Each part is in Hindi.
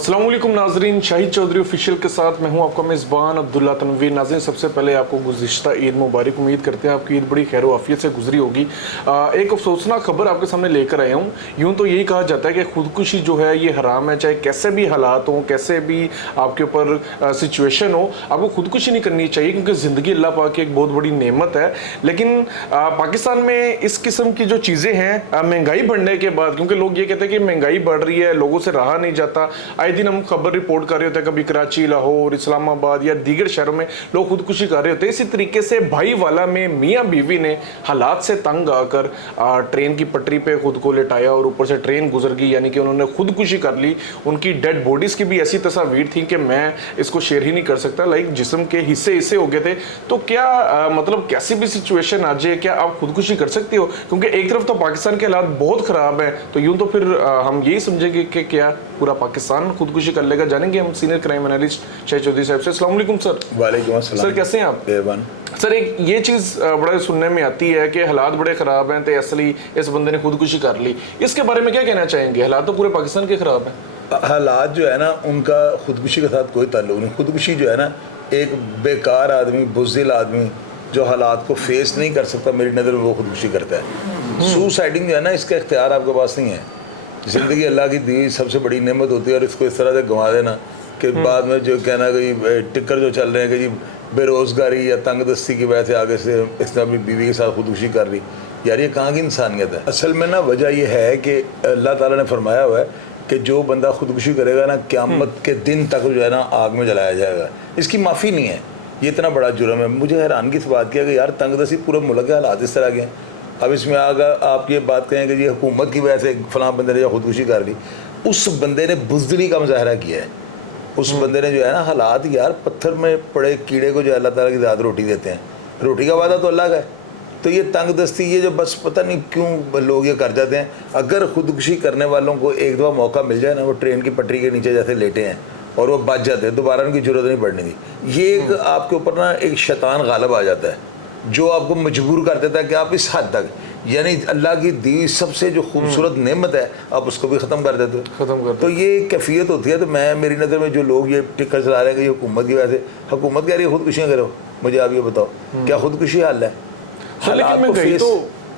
अस्सलाम वालेकुम नाजरीन, शाहिद चौधरी ऑफिशियल के साथ मैं हूं आपका मेज़बान अब्दुल्ला तनवीर। नाजरीन, सबसे पहले आपको गुज़िश्ता ईद मुबारक। उम्मीद करते हैं आपकी ईद बड़ी खैर आफियत से गुजरी होगी। एक अफसोसनाक खबर आपके सामने लेकर आया हूं। यूं तो यही कहा जाता है कि खुदकुशी जो है ये हराम है, चाहे कैसे भी हालात हों, कैसे भी आपके ऊपर सिचुएशन हो, आपको खुदकुशी नहीं करनी चाहिए, क्योंकि ज़िंदगी अल्लाह पाक की एक बहुत बड़ी नेमत है। लेकिन पाकिस्तान में इस किस्म की जो चीज़ें हैं, महंगाई बढ़ने के बाद, क्योंकि लोग ये कहते हैं कि महंगाई बढ़ रही है, लोगों से रहा नहीं जाता, आए दिन हम खबर रिपोर्ट कर रहे होते हैं, कभी कराची, लाहौर, इस्लामाबाद या दीगर शहरों में लोग खुदकुशी कर रहे होते हैं। इसी तरीके से भाईवाला में मियाँ बीवी ने हालात से तंग आकर ट्रेन की पटरी पे खुद को लेटाया और ऊपर से ट्रेन गुजर गई, यानी कि उन्होंने खुदकुशी कर ली। उनकी डेड बॉडीज की भी ऐसी तस्वीर थी कि मैं इसको शेयर ही नहीं कर सकता। लाइक जिस्म के हिस्से हिस्से हो गए थे। तो क्या मतलब कैसी भी सिचुएशन आ जाए, क्या आप खुदकुशी कर सकते हो? क्योंकि एक तरफ तो पाकिस्तान के हालात बहुत ख़राब हैं, तो यूँ तो फिर हम यही समझेंगे कि क्या पूरा पाकिस्तान खुदकुशी कर लेगा। जानेंगे हम senior crime analyst Shahid Chaudhary साहब से। अस्सलाम वालेकुम सर। वालेकुम अस्सलाम सर, कैसे हैं आप? सर, एक ये चीज़ बड़ा सुनने में आती है कि हालात बड़े ख़राब हैं, तो असली इस बंदे ने खुदकुशी कर ली। इसके बारे में क्या कहना चाहेंगे? हालात तो पूरे पाकिस्तान के ख़राब हैं। हालात जो है ना, उनका खुदकुशी के साथ कोई ताल्लुक नहीं। खुदकुशी जो है ना, एक बेकार आदमी, बुज़दिल आदमी जो हालात को फेस नहीं कर सकता, मेरी नज़र में वो खुदकुशी करता है। सुसाइडिंग जो है ना, इसका इख्तियार आपके पास नहीं है। ज़िंदगी अल्लाह की दी सबसे बड़ी नेमत होती है, और इसको इस तरह से गंवा देना कि बाद में जो कहना कि टिक्कर जो चल रहे हैं कि जी बेरोज़गारी या तंगदस्ती की वजह से आगे से इसने अपनी बीवी के साथ खुदकुशी कर ली। यार, ये कहाँ की इंसानियत है? असल में ना वजह यह है कि अल्लाह ताला ने फरमाया हुआ है कि जो बंदा खुदकुशी करेगा ना, क़यामत के दिन तक जो है ना आग में जलाया जाएगा। इसकी माफ़ी नहीं है। ये इतना बड़ा जुर्म है। मुझे हैरानगी इस बात किया कि यार, तंगदस्ती पूरे मुल्क के हालात इस तरह के हैं। अब इसमें अगर आप ये बात कहें कि ये हुकूमत की वजह से फ़लाँ बंदे ने खुदकुशी कर ली, उस बंदे ने बुज़दिली का मुजाहरा किया है। उस बंदे ने जो है ना, हालात, यार पत्थर में पड़े कीड़े को जो अल्लाह ताला की ज़ात रोटी देते हैं। रोटी का वादा तो अल्लाह का है। तो ये तंगदस्ती, ये जो बस पता नहीं क्यों लोग ये कर जाते हैं। अगर खुदकुशी करने वालों को एक दफ़ा मौका मिल जाए ना, वो ट्रेन की पटरी के नीचे जैसे लेटे हैं और वो बच जाते हैं, दोबारा उनकी ज़रूरत नहीं पड़ने की। ये एक आपके ऊपर ना एक शैतान गालिब आ जाता है जो आपको मजबूर कर देता है कि आप इस हद तक, यानी अल्लाह की दी सबसे जो खूबसूरत नेमत है, आप उसको भी ख़त्म कर देते हो। तो ये कैफियत होती है। तो मैं, मेरी नज़र में जो लोग ये टिक्कर चला रहे हैं कि ये हुकूमत की वजह से, हुकूमत कह रही है खुदकुशियाँ करो, मुझे आप ये बताओ क्या खुदकुशी हाल है? तो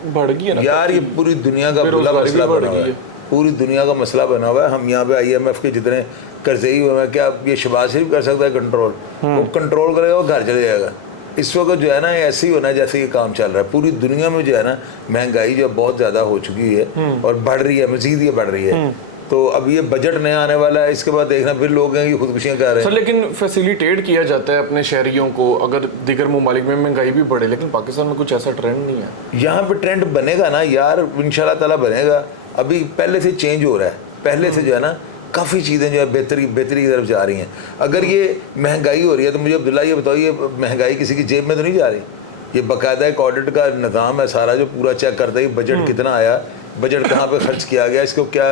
बढ़ गई है ना यार, ये पूरी दुनिया का बड़ा मसला बना हुआ है। पूरी दुनिया का मसला बना हुआ है। हम यहाँ पे IMF के जितने कर्जे हुए हैं, क्या ये शहबाज शरीफ कर सकता है कंट्रोल? वो कंट्रोल करेगा, वो घर चले जाएगा। इस वक्त जो है ना, ऐसे ही होना है जैसे ये काम चल रहा है। पूरी दुनिया में जो है ना, महंगाई जो बहुत ज़्यादा हो चुकी है और बढ़ रही है, मज़ीद ये बढ़ रही है। तो अब ये बजट नया आने वाला है, इसके बाद देखना फिर लोग हैं ये खुदकुशियाँ कर रहे हैं। सर, लेकिन फैसिलिटेट किया जाता है अपने शहरियों को, अगर दीगर ममालिक में महंगाई भी बढ़े, लेकिन पाकिस्तान में कुछ ऐसा ट्रेंड नहीं है। यहाँ पे ट्रेंड बनेगा ना यार, इंशाल्लाह ताला बनेगा। अभी पहले से चेंज हो रहा है। पहले से जो है ना, काफ़ी चीज़ें जो है बेहतरी की तरफ जा रही हैं। अगर ये महंगाई हो रही है तो मुझे अब्दुल्ला ये बताओ, ये महंगाई किसी की जेब में तो नहीं जा रही? ये बाकायदा एक ऑडिट का निज़ाम है सारा, जो पूरा चेक करता है बजट कितना आया, बजट कहाँ पे खर्च किया गया, इसको क्या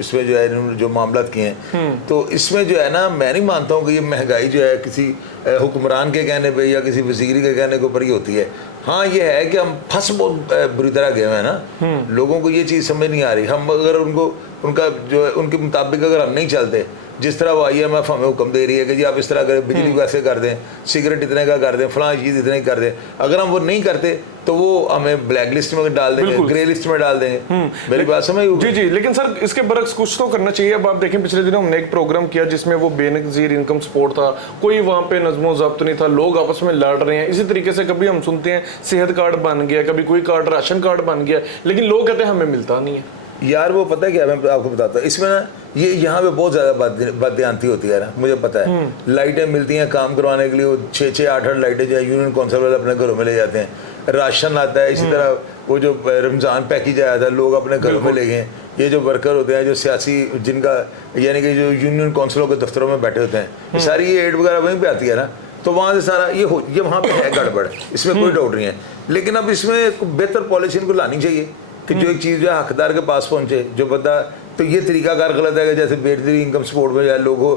इसमें जो है जो मामला किए हैं। तो इसमें जो है ना, मैं नहीं मानता हूँ कि ये महंगाई जो है किसी हुक्मरान के कहने पे या किसी वज़ीर के कहने के ऊपर ही होती है। हाँ, ये है कि हम फंस बहुत बुरी तरह गए हैं ना। लोगों को ये चीज़ समझ नहीं आ रही। हम अगर उनका जो है उनके मुताबिक अगर हम नहीं चलते, जिस तरह वो IMF हमें हुक्म दे रही है कि जी आप इस तरह करें, बिजली को ऐसे कर दें, सिगरेट इतने का कर दें, फलां चीज़ इतने कर दें, अगर हम वो नहीं करते तो वो हमें ब्लैक लिस्ट में डाल देंगे, ग्रे लिस्ट में डाल देंगे। मेरी बात समझ? जी। लेकिन सर, इसके बरक्स कुछ तो करना चाहिए। अब आप देखें, पिछले दिनों हमने एक प्रोग्राम किया जिसमें वो बेनज़ीर इनकम सपोर्ट था, कोई वहाँ पे नज़्मो ज़ब्त नहीं था, लोग आपस में लड़ रहे हैं। इसी तरीके से कभी हम सुनते हैं सेहत कार्ड बन गया, कभी कोई कार्ड राशन कार्ड बन गया, लेकिन लोग कहते हैं हमें मिलता नहीं है। यार, वो पता है क्या, मैं आपको बताता हूँ। इसमें ना ये यहाँ पे बहुत ज़्यादा बददियानती होती है ना, मुझे पता है। लाइटें मिलती हैं काम करवाने के लिए, वो 6-6, 8-8 लाइटें जो है यूनियन कौंसिल वाले अपने घरों में ले जाते हैं। राशन आता है, इसी तरह वो जो रमज़ान पैकेज आया था, लोग अपने घरों में ले गए। ये जो वर्कर होते हैं, जो सियासी, जिनका यानी कि जो यूनियन कौंसिलों के दफ्तरों में बैठे होते हैं, सारी ये एड वगैरह वहीं पर आती है ना। तो वहाँ से सारा ये वहाँ पे है गड़बड़, इसमें कोई डाउट नहीं है। लेकिन अब इसमें बेहतर पॉलिसी इनको लानी चाहिए कि जो एक चीज़ जो है हकदार के पास पहुँचे, जो बंदा तो ये तरीकाकार गलत है कि जैसे बेहतरीन इनकम सपोर्ट में जाए लोगों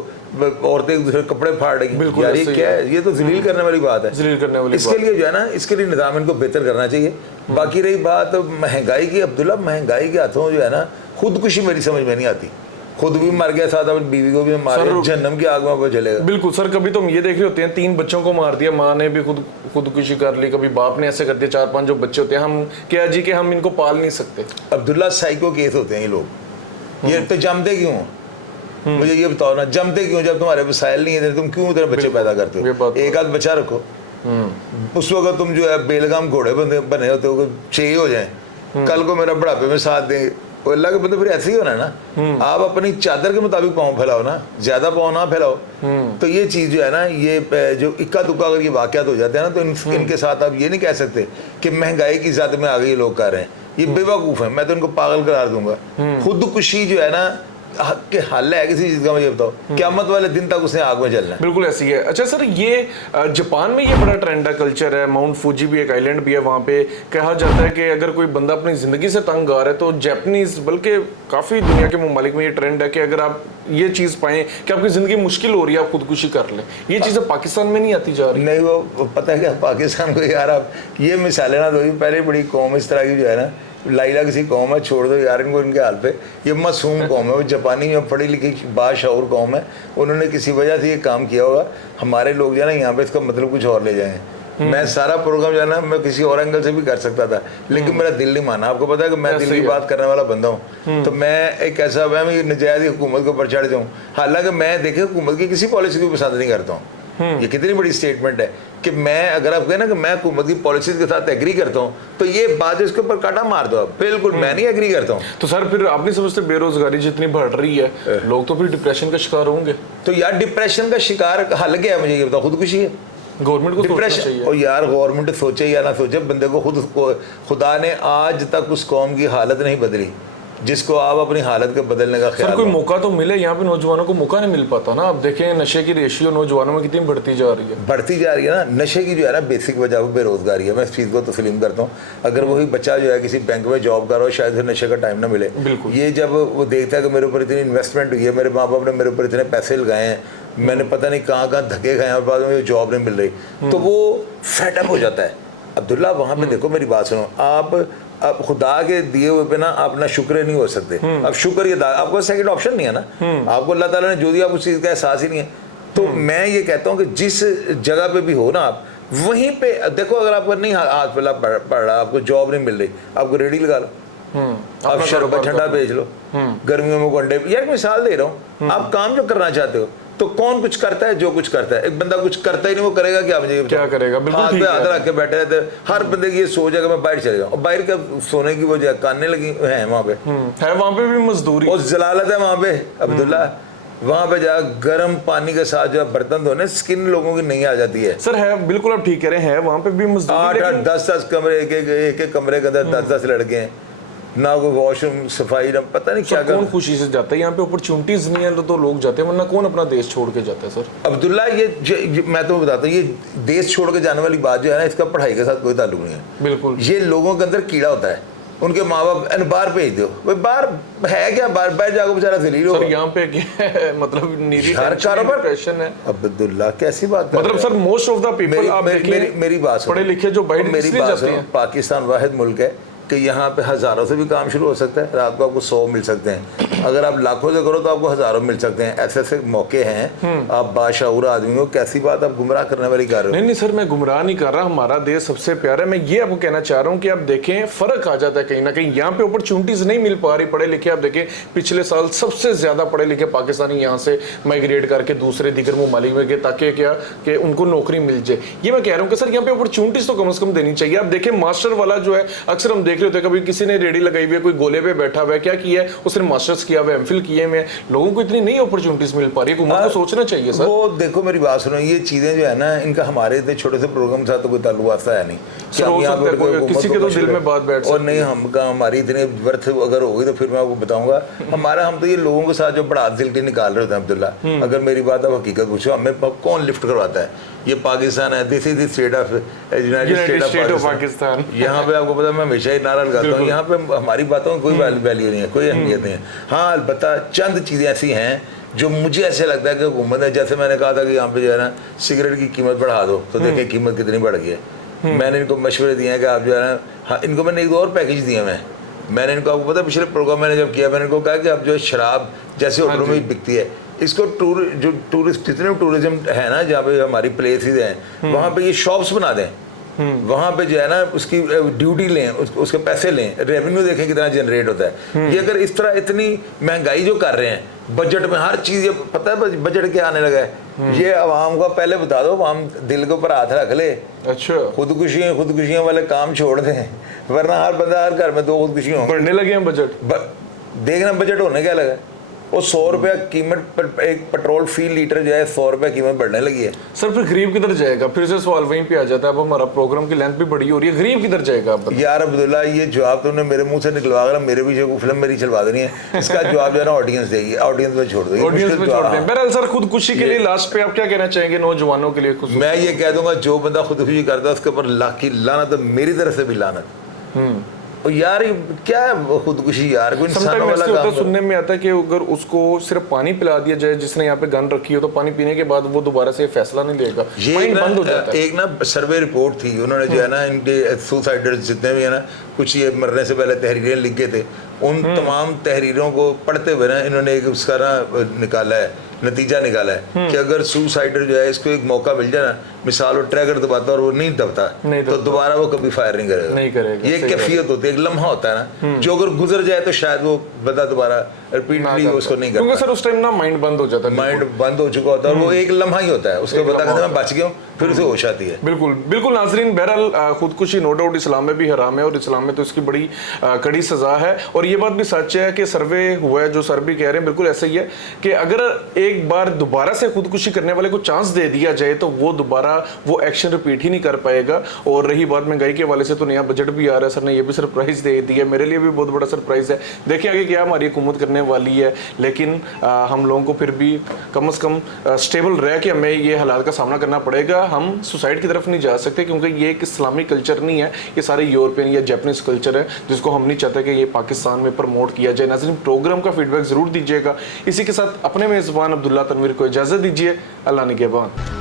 औरतें एक दूसरे कपड़े फाड़ रही हैं, यार ये क्या है, ये तो जलील करने वाली बात है। जलील करने वाली इसके लिए जो है ना, इसके लिए निज़ाम इनको बेहतर करना चाहिए। बाकी रही बात महंगाई की, अब्दुल्ला महंगाई के हाथों जो है ना, खुदकुशी मेरी समझ में नहीं आती। खुद भी मर गया, साथ अपनी बीवी को भी मारे, जहन्नम की आग में वो जलेगा। बिल्कुल सर, कभी तो हम ये देख रहे होते हैं 3 बच्चों को मार दिया, माँ ने भी खुदकुशी कर ली, कभी बाप ने ऐसे कर दिया, 4-5 जो बच्चे होते हैं, हम क्या जी कि हम इनको पाल नहीं सकते। अब्दुल्ला साइको केस होते हैं ये लोग। ये तो जमते क्यों हो? मुझे ये बताओ ना, जमते क्यों? जब तुम्हारे वसाइल नहीं है, तुम क्यों उधर बच्चे पैदा करते हो? एक आध बच्चा रखो, उस वक्त तुम जो है बेलगाम घोड़े बने होते हो, 6 हो जाए, कल को मेरा बुढ़ापे में साथ देंगे, वो अल्लाह के बंदे फिर ऐसे ही होना है ना। आप अपनी चादर के मुताबिक पाँव फैलाओ ना, ज्यादा पाँव ना फैलाओ। तो ये चीज़ जो है ना, ये जो इक्का दुक्का अगर ये वाक़यात हो जाते हैं ना, तो इनके साथ आप ये नहीं कह सकते कि महंगाई की ज़द में आ गई लोग कर रहे हैं। ये बेवकूफ़ है, मैं तो इनको पागल करार दूंगा। खुदकुशी जो है ना के हल है किसी चीज़ का, मुझे बताओ, क़यामत वाले दिन तक उसने आग में जलना है। बिल्कुल ऐसी है। अच्छा सर, ये जापान में ये बड़ा ट्रेंड है, कल्चर है, माउंट फूजी भी एक आइलैंड भी है, वहाँ पे कहा जाता है कि अगर कोई बंदा अपनी ज़िंदगी से तंग आ रहा है तो जापानीज़, बल्कि काफ़ी दुनिया के ममालिक में ये ट्रेंड है कि अगर आप ये चीज़ पाएँ कि आपकी ज़िंदगी मुश्किल हो रही है, आप खुदकुशी कर लें। ये चीज़ें पाकिस्तान में नहीं आती जा रही? नहीं, वो पता है क्या, पाकिस्तान को यार आप ये मिसालें ना दो, पहले बड़ी कौम इस तरह की जो है ना, लाइला किसी कौम है, छोड़ दो यार इनको इनके हाल पे। ये मासूम कौम है, वो जापानी में पढ़ी लिखी बाशऊर कौम है, उन्होंने किसी वजह से ये काम किया होगा। हमारे लोग जो है ना यहाँ पे इसका मतलब कुछ और ले जाएंगे। मैं सारा प्रोग्राम जो है ना, मैं किसी और एंगल से भी कर सकता था, लेकिन मेरा दिल नहीं माना। आपको पता है कि मैं दिल की बात करने वाला बंदा हूँ, तो मैं एक ऐसा मैं नजायज़ हुकूमत के ऊपर चढ़ जाऊँ। हालांकि मैं देखे हुकूमत की किसी पॉलिसी को पसंद नहीं करता हूँ। ये कितनी बड़ी स्टेटमेंट है कि मैं, अगर आप कहें ना कि मैं हुकूमत की पॉलिसीज के साथ एग्री करता हूँ, तो ये बात इसके ऊपर काटा मार दो आप। बिल्कुल मैं नहीं एग्री करता हूँ। तो सर फिर आप नहीं समझते बेरोजगारी जितनी बढ़ रही है, लोग तो फिर डिप्रेशन का शिकार होंगे? तो यार डिप्रेशन का शिकार हल क्या है, मुझे ये बताओ? खुदकुशी है। गवर्नमेंट को सोचना चाहिए। और यार गवर्नमेंट सोचे या ना सोचे, बंदे को खुदा ने आज तक उस कौम की हालत नहीं बदली जिसको आप अपनी हालत के बदलने का ख्याल। सर कोई मौका तो मिले, यहाँ पे नौजवानों को मौका नहीं मिल पाता ना। आप देखें नशे की रेशियो नौजवानों में कितनी बढ़ती जा रही है ना। नशे की जो है ना बेसिक वजह वो बेरोजगारी है। मैं इस चीज़ को तस्लीम करता हूँ। अगर वही बच्चा जो है किसी बैंक में जॉब कर रहा हो, शायद फिर नशे का टाइम ना मिले। ये जब वो देखता है कि मेरे ऊपर इतनी इन्वेस्टमेंट हुई है, मेरे माँ बाप ने मेरे ऊपर इतने पैसे लगाए हैं, मैंने पता नहीं कहाँ कहाँ धक्के खाए हैं, बाद में जॉब नहीं मिल रही, तो वो फेडअप हो जाता है। अब्दुल्ला वहाँ पे देखो, मेरी बात सुनो, आप खुदा के दिए हुए पे ना आप ना शुक्र नहीं हो सकते। अब शुक्र ये आपको सेकंड ऑप्शन नहीं है ना, आपको अल्लाह ताला ने जो दिया उस चीज़ का एहसास ही नहीं है। तो मैं ये कहता हूँ कि जिस जगह पे भी हो ना आप, वहीं पे देखो, अगर आपको नहीं हाथ पहला पड़ रहा, आपको जॉब नहीं मिल रही, आपको रेडी लगा लो, आप शरबत ठंडा बेच लो, गर्मियों में अंडे। यार मिसाल दे रहा हूँ, आप काम जो करना चाहते हो, तो कौन कुछ करता है? जो कुछ करता है। एक बंदा कुछ करता ही नहीं, वो करेगा क्या? मुझे क्या करेगा? हाथ पे हाथ रख के बैठे रहते हैं। हर बंदे की ये सोच है कि मैं बाहर चले जाऊँ, और बाहर का सोने की वो जो कानने लगी है वहाँ पे है, वहाँ पे भी मजदूरी और जलालत है वहाँ पे। अब्दुल्ला वहाँ पे जा गर्म पानी के साथ जो बर्तन धोने, स्किन लोगों की नहीं आ जाती है। सर है, बिल्कुल आप ठीक कह रहे हैं, वहाँ पे भी मजदूरी। 8-8 10-10 कमरे, एक कमरे के अंदर 10-10 लड़के हैं, ना कोई वॉशरूम सफाई, ना पता नहीं क्या। कौन खुशी से जाता है? यहाँ पे अपॉर्चुनिटीज नहीं है तो लोग जाते हैं, वरना कौन अपना देश छोड़ के जाता है? सर अब्दुल्ला ये मैं तो बताता हूँ, ये देश छोड़ के जाने वाली बात जो है ना, इसका पढ़ाई के साथ कोई ताल्लुक नहीं है। बिल्कुल, ये लोगों के अंदर कीड़ा होता है। उनके माँ बाप बाहर भेज दो, भाई बाहर है क्या, बाहर जाकर बेचारा जलील हो। सर यहाँ पे क्या मतलब निरी डिप्रेशन है। अब्दुल्ला कैसी बात, मतलब sir most of the people, आप मेरी बात पढ़े लिखे जो बाहर, मेरी बात, पाकिस्तान वाहिद मुल्क है कि यहाँ पे हज़ारों से भी काम शुरू हो सकता है। रात को आपको 100 मिल सकते हैं, अगर आप लाखों से करो तो आपको हज़ारों मिल सकते हैं। ऐसे ऐसे मौके हैं। आप बाशऊर आदमी हो, कैसी बात आप गुमराह करने वाली कर रहे हो? नहीं सर, मैं गुमराह नहीं कर रहा, हमारा देश सबसे प्यारा है। मैं ये आपको कहना चाह रहा हूँ कि आप देखें फ़र्क आ जाता है कहीं ना कहीं। यहाँ पे अपॉर्चुनिटीज़ नहीं मिल पा रही पढ़े लिखे। आप देखें पिछले साल सबसे ज़्यादा पढ़े लिखे पाकिस्तानी यहाँ से माइग्रेट करके दूसरे दिगर ममालिक में गए, ताकि क्या कि उनको नौकरी मिल जाए। ये मैं कह रहा हूँ कि सर यहाँ पे अपॉर्चुनिटीज़ तो कम से कम देनी चाहिए। आप देखें मास्टर वाला जो है, अक्सर हम देख रहे होते हैं, कभी किसी ने रेडी लगाई हुई है, कोई गोले पे बैठा हुआ है, क्या किया है उसने, मास्टर्स किया हुआ है, एमफिल किए हुए हैं। लोगों को इतनी नई अपॉर्चुनिटीज मिल पा रही है, हुकूमत को सोचना चाहिए सर। वो देखो मेरी बात सुनो, ये चीजें जो है ना, इनका हमारे इतने छोटे से प्रोग्राम के साथ तो कोई ताल्लुक आता है नहीं। किसी के तो दिल में बात बैठ और नहीं, हम हमारी इतनी वर्थ अगर होगी तो फिर मैं आपको बताऊंगा। हमारा हम तो ये लोगों के साथ जो बड़ा दिल के निकाल रहे होते हैं अब्दुल्ला। अगर मेरी बात आप हकीकत पूछो, हमें कौन लिफ्ट करवाता है? ये पाकिस्तान है, this is the state of United United state state of of Pakistan. Pakistan. यहाँ पे आपको पता है मैं हमेशा ही नारा लगाता हूँ, यहाँ पे हमारी बातों में कोई वैल्यू नहीं है, कोई अहमियत नहीं है। हाँ अलबत्ता चंद चीज़ें ऐसी हैं जो मुझे ऐसे लगता है कि हुकूमत है, जैसे मैंने कहा था कि यहाँ पे जो है ना सिगरेट की कीमत बढ़ा दो, तो देखिए कीमत कितनी बढ़ गई है। मैंने इनको मशवरे दिए हैं कि आप जो है ना, हाँ इनको मैंने एक और पैकेज दिए मैंने इनको, आपको पता है पिछले प्रोग्राम मैंने जब किया, मैंने इनको कहा कि अब जो शराब जैसे होटलों में बिकती है, इसको जो टूरिस्ट जितने टूरिज्म है ना, जहाँ पे हमारी प्लेसेस हैं वहाँ पे ये शॉप्स बना दें, वहाँ पे जो है ना उसकी ड्यूटी लें, उसके पैसे लें, रेवेन्यू देखें कितना जनरेट होता है। ये अगर इस तरह इतनी महंगाई जो कर रहे हैं, बजट में हर चीज़, ये पता है बजट क्या आने लगा है, ये आवाम को पहले बता दो, आवाम दिल के ऊपर हाथ रख ले। अच्छा, खुदकुशियाँ वाले काम छोड़ दें, वरना हर बंदा हर घर में 2 खुदकुशियाँ होंगी। बढ़ने लगे हैं बजट। देखना बजट होने क्या लगा, वो 100 रुपया कीमत एक पेट्रोल फी लीटर जो है 100 रुपया कीमत बढ़ने लगी है। सर फिर गरीब किधर जाएगा? फिर से सवाल वहीं पे आ जाता है। अब हमारा प्रोग्राम की लेंथ भी बड़ी हो रही है, गरीब किधर जाएगा? आप यार अब्दुल्ला, ये जवाब तुमने मेरे मुंह से निकलवा कर मेरे पीछे को फिल्म मेरी चलवा देनी है, इसका जवाब जो है ना ऑडियंस देगी, ऑडियंस में छोड़ दो, ऑडियंस में छोड़ दें। बहरहाल सर खुदकुशी के लिए लास्ट पे आप क्या कहना चाहेंगे नौजवानों के लिए? मैं ये कह दूंगा जो बंदा खुदकुशी करता है उसके ऊपर लाख की लानत, मेरी तरफ से भी लानत। और यार क्या है खुदकुशी यार, कोई इंसान वाला काम सुनने में आता है कि अगर उसको सिर्फ पानी पिला दिया जाए, जिसने यहाँ पे गन रखी हो, तो पानी पीने के बाद वो दोबारा से फैसला नहीं लेगा, माइंड बंद हो जाता है। एक ना सर्वे रिपोर्ट थी, उन्होंने जो है ना इनके सुसाइडर्स जितने भी है ना, कुछ ये मरने से पहले तहरीरें लिख गए थे, उन तमाम तहरीरों को पढ़ते हुए ना इन्होंने एक उसका ना निकाला है, नतीजा निकाला है कि अगर सुसाइडर जो है इसको एक मौका मिल जाए ना, मिसाल वो ट्रैगर दबाता और वो नहीं दबता, तो दोबारा वो कभी फायर नहीं करेगा। ये कैफियत होती है, एक लम्हा होता है ना, जो अगर गुजर जाए तो शायद वो बंदा दोबारा रिपीटली उसको नहीं करता, क्योंकि सर उस टाइम ना माइंड बंद हो जाता है, माइंड बंद हो चुका होता है, और वो एक लम्हा ही होता है, उसको बता कहते मैं बच गया, फिर उसे होश आती है। बिल्कुल बिल्कुल नाजरीन, बहरहाल खुदकुशी नो डाउट इस्लाम में भी हराम है, और इस्लाम में तो इसकी बड़ी कड़ी सजा है। और ये बात भी सच है कि सर्वे हुआ है, जो सर भी कह रहे हैं बिल्कुल ऐसा ही है कि अगर एक बार दोबारा से खुदकुशी करने वाले को चांस दे दिया जाए तो वो दोबारा वो एक्शन रिपीट ही नहीं कर पाएगा। और रही बात महंगाई के हवाले से, तो नया बजट भी आ रहा है, सर ने ये भी सरप्राइज दे दी है, मेरे लिए भी बहुत बड़ा सरप्राइज है। देखिए आगे क्या हमारी हुकूमत करने वाली है, लेकिन हम लोगों को फिर भी कम से कम स्टेबल रह के हमें ये हालात का सामना करना पड़ेगा। हम सुसाइड की तरफ नहीं जा सकते, क्योंकि ये एक इस्लामी कल्चर नहीं है, ये सारे यूरोपियन या जापानीज कल्चर है, जिसको हम नहीं चाहते कि ये पाकिस्तान में प्रमोट किया जाए। नाज़रीन प्रोग्राम का फीडबैक जरूर दीजिएगा। इसी के साथ अपने मेज़बान अब्दुल्ला तनवीर को इजाज़त दीजिए। अल्लाह निगहबान।